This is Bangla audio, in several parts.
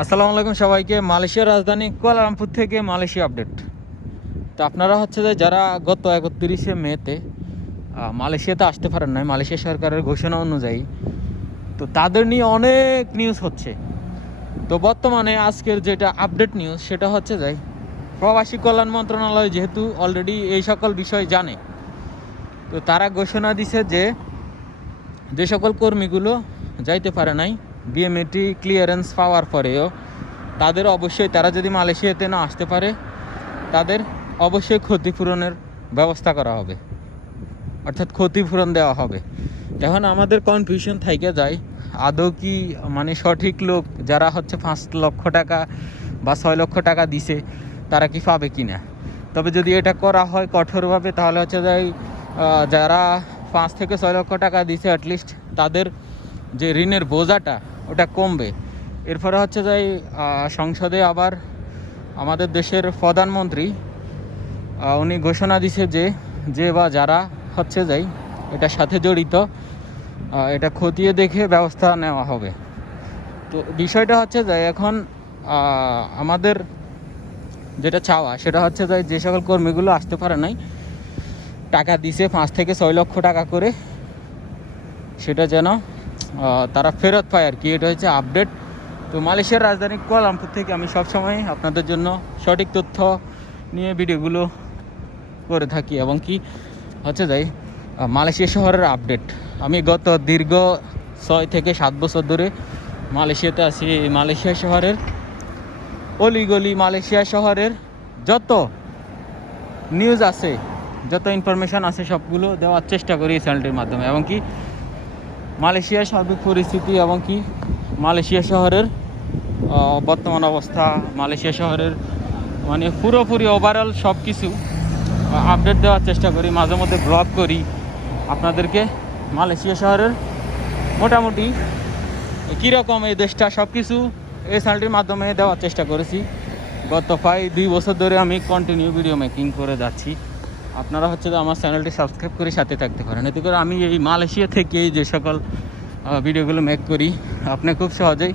আসসালামু আলাইকুম সবাইকে, মালয়েশিয়ার রাজধানী কুয়ালালামপুর থেকে মালয়েশিয়া আপডেট। তো আপনারা হচ্ছে যে যারা গত একত্রিশে মেতে মালয়েশিয়াতে আসতে পারেন নাই, মালয়েশিয়া সরকারের ঘোষণা অনুযায়ী, তো তাদের নিয়ে অনেক নিউজ হচ্ছে। তো বর্তমানে আজকের যেটা আপডেট নিউজ সেটা হচ্ছে যে প্রবাসী কল্যাণ মন্ত্রণালয় যেহেতু অলরেডি এই সকল বিষয় জানে, তো তারা ঘোষণা দিছে যে যে সকল কর্মীগুলো যাইতে পারে নাই বিএমএটি ক্লিয়ারেন্স পাওয়ার পরেও তাদের অবশ্যই, তারা যদি মালয়েশিয়াতে না আসতে পারে, তাদের অবশ্যই ক্ষতিপূরণের ব্যবস্থা করা হবে। অর্থাৎ ক্ষতিপূরণ দেওয়া হবে। এখন আমাদের কনফিউশন থেকে যায়, আদৌ কি মানে সঠিক লোক যারা হচ্ছে পাঁচ লক্ষ টাকা বা ছয় লক্ষ টাকা দিছে, তারা কি পাবে কি না তবে যদি এটা করা হয় কঠোরভাবে, তাহলে হচ্ছে যাই যারা পাঁচ থেকে ছয় লক্ষ টাকা দিছে অ্যাটলিস্ট তাদের যে ঋণের বোঝাটা ওটা কমবে। এরপরে হচ্ছে যে আহ, সংসদে আবার আমাদের দেশের প্রধানমন্ত্রী উনি ঘোষণা দিছে যে যে বা যারা হচ্ছে যাই এটার সাথে জড়িত এটা খতিয়ে দেখে ব্যবস্থা নেওয়া হবে। তো বিষয়টা হচ্ছে যে এখন আমাদের যেটা চাওয়া সেটা হচ্ছে যে যে সকল কর্মীগুলো আসতে পারে নাই টাকা দিছে পাঁচ থেকে ছয় লক্ষ টাকা করে সেটা যেন তারা ফেরত পায় আর কি। এটা হচ্ছে আপডেট তো মালয়েশিয়ার রাজধানী কুয়ালালামপুর থেকে আমি সবসময় আপনাদের জন্য সঠিক তথ্য নিয়ে ভিডিওগুলো করে থাকি এবং কি হচ্ছে যাই মালয়েশিয়া শহরের আপডেট আমি গত দীর্ঘ ছয় থেকে সাত বছর ধরে মালয়েশিয়াতে আছি। মালয়েশিয়া শহরের অলিগলি মালয়েশিয়া শহরের যত নিউজ আছে, যত ইনফরমেশান আছে, সবগুলো দেওয়ার চেষ্টা করি এই চ্যানেলটির মাধ্যমে। এবং কি মালয়েশিয়ার সার্বিক পরিস্থিতি এবং কি? মালয়েশিয়া শহরের বর্তমান অবস্থা, মালয়েশিয়া শহরের মানে পুরোপুরি ওভারঅল সব কিছু আপডেট দেওয়ার চেষ্টা করি, মাঝে মধ্যে ব্লগ করি। আপনাদেরকে মালয়েশিয়া শহরের মোটামুটি কীরকম এই দেশটা সব কিছু এই চ্যানেলটির মাধ্যমে দেওয়ার চেষ্টা করেছি। গত প্রায় দুই বছর ধরে আমি কন্টিনিউ ভিডিও মেকিং করে যাচ্ছি। আপনারা হচ্ছে যে আমার চ্যানেলটি সাবস্ক্রাইব করে সাথে থাকতে পারেন। এতে করে আমি এই মালয়েশিয়া থেকে যে সকল ভিডিওগুলো মেক করি, আপনি খুব সহজেই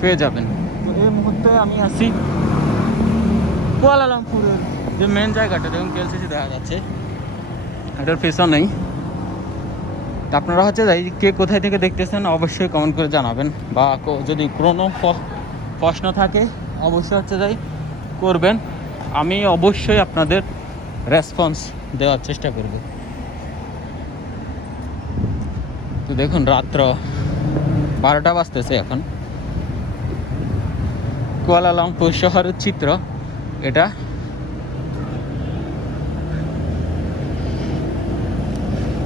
পেয়ে যাবেন। তো এই মুহূর্তে আমি আছি কুয়ালালামপুরের যে মেন জায়গাটা, দেখুন কেএলসিসি দেখা যাচ্ছে। এটার পেছনেই। তা আপনারা হচ্ছে যাই, কে কোথায় থেকে দেখতেছেন অবশ্যই কমেন্ট করে জানাবেন। বা যদি কোনো প্রশ্ন থাকে, অবশ্যই হচ্ছে যাই করবেন। আমি অবশ্যই আপনাদের রেসপন্স দেওয়ার চেষ্টা করব। তো দেখুন, রাত্র বারোটা বাজতেছে এখন। কুয়ালালামপুর শহরের চিত্র এটা।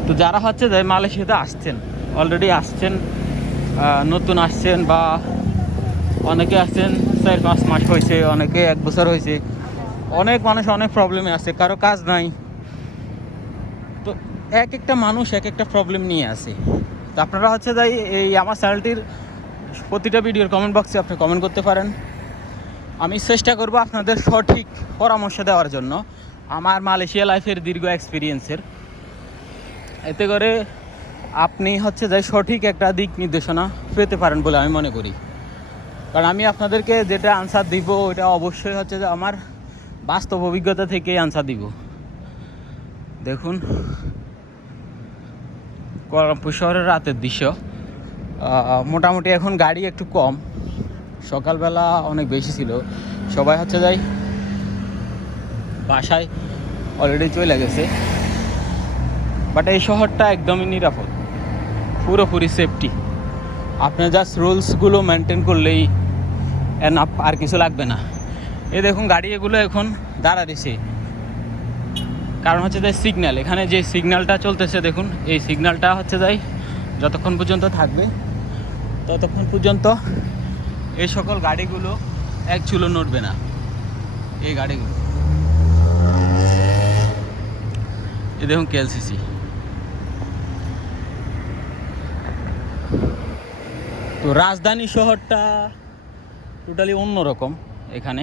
তো যারা হচ্ছে যে মালয়েশিয়াতে আসছেন অলরেডি আসছেন নতুন আসছেন বা অনেকে আসছেন, চার পাঁচ মাস হয়েছে, অনেকে এক বছর হয়েছে অনেক মানুষ অনেক প্রবলেমে আছে, কারও কাজ নাই। তো এক একটা মানুষ এক একটা প্রবলেম নিয়ে আসে তো আপনারা হচ্ছে যাই এই আমার চ্যানেলটির প্রতিটা ভিডিওর কমেন্ট বক্সে আপনি কমেন্ট করতে পারেন। আমি চেষ্টা করব আপনাদের সঠিক পরামর্শ দেওয়ার জন্য আমার মালয়েশিয়া লাইফের দীর্ঘ এক্সপিরিয়েন্সের এতে করে আপনি হচ্ছে যাই সঠিক একটা দিক নির্দেশনা পেতে পারেন বলে আমি মনে করি। কারণ আমি আপনাদেরকে যেটা আনসার দিব ওটা অবশ্যই হচ্ছে যে আমার বাস্তব অভিজ্ঞতা থেকেই আনসার দিব। দেখুন কুয়ালালামপুর শহরের রাতের দৃশ্য। মোটামুটি এখন গাড়ি একটু কম। সকালবেলা অনেক বেশি ছিল। সবাই হচ্ছে যাই বাসায় অলরেডি চলে গেছে। বাট এই শহরটা একদমই নিরাপদ। পুরোপুরি সেফটি আপনি জাস্ট রুলসগুলো মেনটেন করলেই এনাফ আর কিছু লাগবে না। এ দেখুন গাড়ি এগুলো এখন দাঁড়া দিছে। কারণ হচ্ছে যে সিগন্যাল এখানে যে সিগন্যালটা চলতেছে দেখুন, এই সিগন্যালটা হচ্ছে যাই যতক্ষণ পর্যন্ত থাকবে, ততক্ষণ পর্যন্ত এই সকল গাড়িগুলো এক চুলো নড়বে না। এই গাড়িগুলো। এ দেখুন কেএলসিসি তো রাজধানী শহরটা টোটালি অন্যরকম এখানে।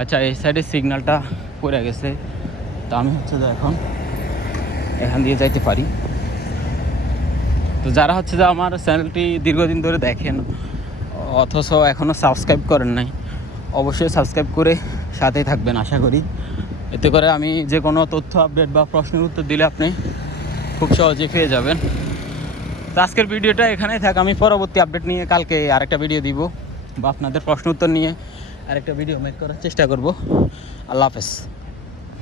আচ্ছা এই সাইডে সিগন্যালটা পড়ে গেছে। তো আমি হচ্ছে যে এখন এখান দিয়ে যাইতে পারি। তো যারা হচ্ছে যে আমার চ্যানেলটি দীর্ঘদিন ধরে দেখেন, অথচ এখনও সাবস্ক্রাইব করেন নাই, অবশ্যই সাবস্ক্রাইব করে সাথেই থাকবেন, আশা করি। এতে করে আমি যে কোনো তথ্য আপডেট বা প্রশ্নের উত্তর দিলে আপনি খুব সহজে পেয়ে যাবেন। তো আজকের ভিডিওটা এখানেই থাক। আমি পরবর্তী আপডেট নিয়ে কালকে আরেকটা ভিডিও দিব বা আপনাদের প্রশ্ন উত্তর নিয়ে। আরেকটা ভিডিও মেক করার চেষ্টা করব। আল্লাহ হাফেজ।